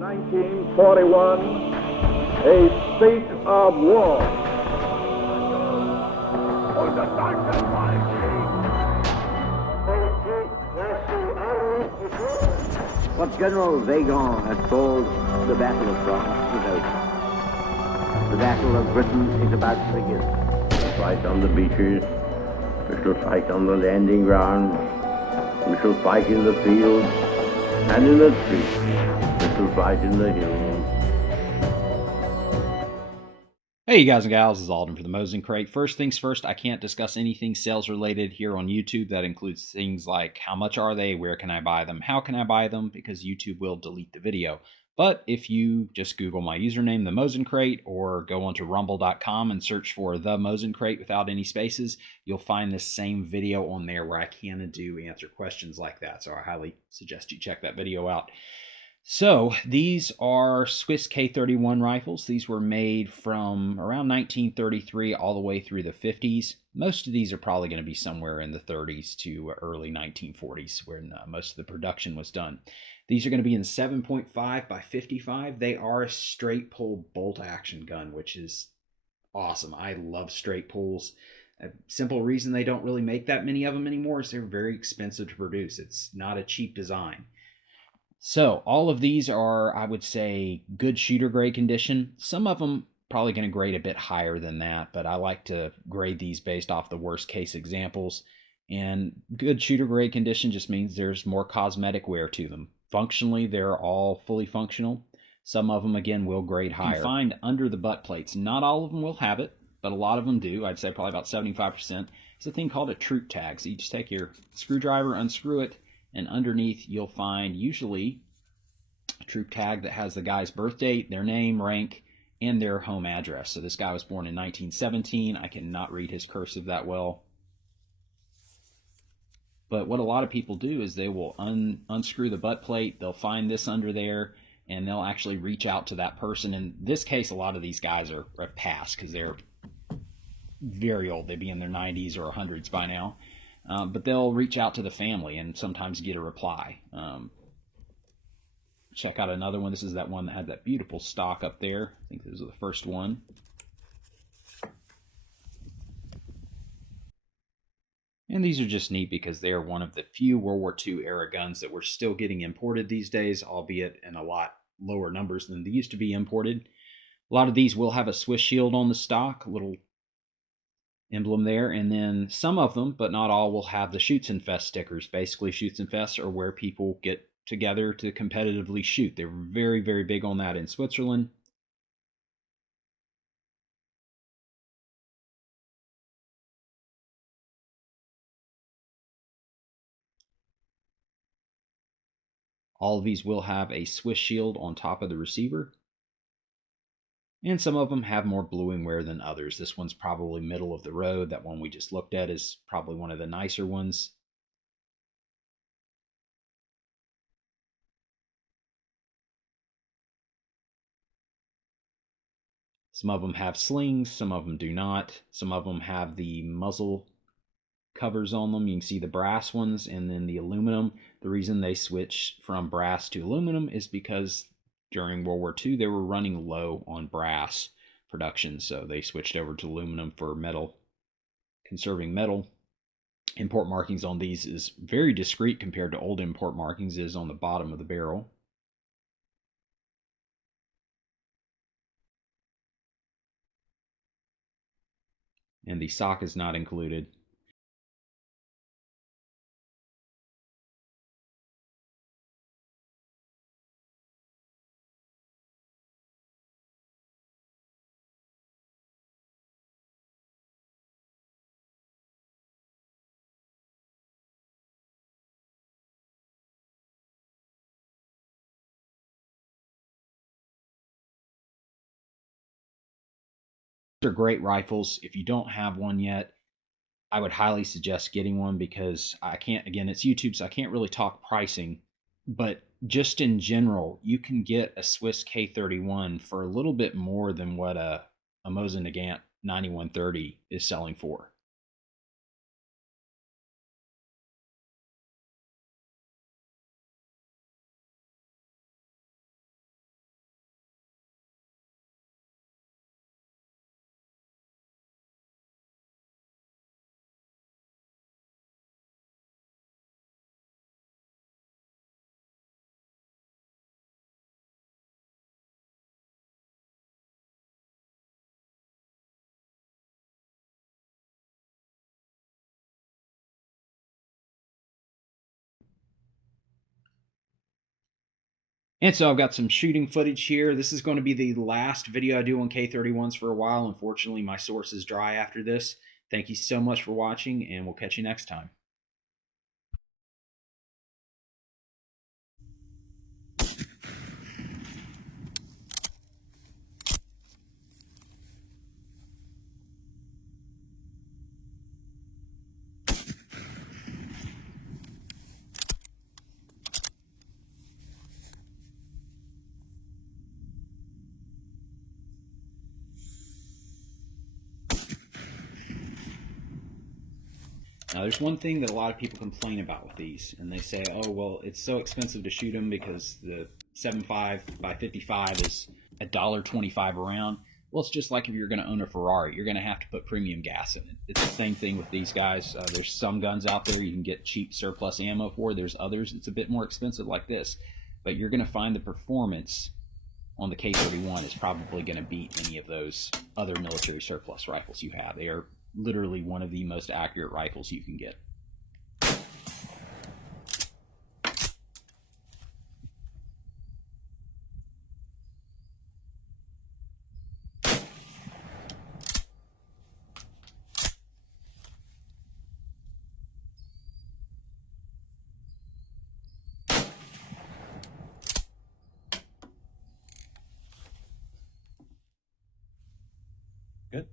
1941, a state of war. What General Vagon had called the Battle of France was over. The Battle of Britain is about to begin. We shall fight on the beaches, we shall fight on the landing grounds, we shall fight in the fields and in the streets, we shall fight in the hills. Hey you guys and gals, this is Alden for the Mosin Crate. First things first, I can't discuss anything sales related here on YouTube. That includes things like how much are they, where can I buy them, how can I buy them, because YouTube will delete the video. But if you just Google my username, the Mosin Crate, or go onto rumble.com and search for the Mosin Crate without any spaces, you'll find this same video on there where I can and do answer questions like that. So I highly suggest you check that video out. So these are Swiss K31 rifles. These were made from around 1933 all the way through the 50s. Most of these are probably going to be somewhere in the 30s to early 1940s when most of the production was done. These are going to be in 7.5 by 55. They are a straight pull bolt action gun, which is awesome. I love straight pulls. A simple reason they don't really make that many of them anymore is they're very expensive to produce. It's not a cheap design. So all of these are, I would say, good shooter grade condition. Some of them probably going to grade a bit higher than that, but I like to grade these based off the worst case examples. And good shooter grade condition just means there's more cosmetic wear to them. Functionally, they're all fully functional. Some of them, again, will grade higher. You can find under the butt plates. Not all of them will have it, but a lot of them do. I'd say probably about 75%. It's a thing called a troop tag. So you just take your screwdriver, unscrew it, and underneath you'll find usually a troop tag that has the guy's birth date, their name, rank, and their home address. So this guy was born in 1917. I cannot read his cursive that well. But what a lot of people do is they will unscrew the butt plate, they'll find this under there, and they'll actually reach out to that person. In this case, a lot of these guys are past because they're very old. They'd be in their 90s or 100s by now. But they'll reach out to the family and sometimes get a reply. Check out another one. This is that one that had that beautiful stock up there. I think this is the first one. And these are just neat because they are one of the few World War II era guns that we're still getting imported these days, albeit in a lot lower numbers than they used to be imported. A lot of these will have a Swiss shield on the stock, a little emblem there, and then some of them, but not all, will have the Shoots and Fest stickers. Basically, Shoots and Fest are where people get together to competitively shoot. They're very, very big on that in Switzerland. All of these will have a Swiss shield on top of the receiver. And some of them have more bluing wear than others. This one's probably middle of the road. That one we just looked at is probably one of the nicer ones. Some of them have slings, some of them do not. Some of them have the muzzle covers on them. You can see the brass ones and then the aluminum. The reason they switched from brass to aluminum is because during World War II they were running low on brass production, so they switched over to aluminum for metal, conserving metal. Import markings on these is very discreet compared to old import markings is on the bottom of the barrel. And the sock is not included. They're great rifles. If you don't have one yet, I would highly suggest getting one because I can't, again, it's YouTube, so I can't really talk pricing, but just in general, you can get a Swiss K31 for a little bit more than what a Mosin Nagant 9130 is selling for. And so I've got some shooting footage here. This is going to be the last video I do on K31s for a while. Unfortunately, my source is dry after this. Thank you so much for watching, and we'll catch you next time. Now, there's one thing that a lot of people complain about with these, and they say, oh, well, it's so expensive to shoot them because the 7.5 by 55 is $1.25 a round. Well, it's just like if you're going to own a Ferrari, you're going to have to put premium gas in it. It's the same thing with these guys. There's some guns out there you can get cheap surplus ammo for. There's others it's a bit more expensive like this. But you're going to find the performance on the K31 is probably going to beat any of those other military surplus rifles you have. They are literally one of the most accurate rifles you can get. Good?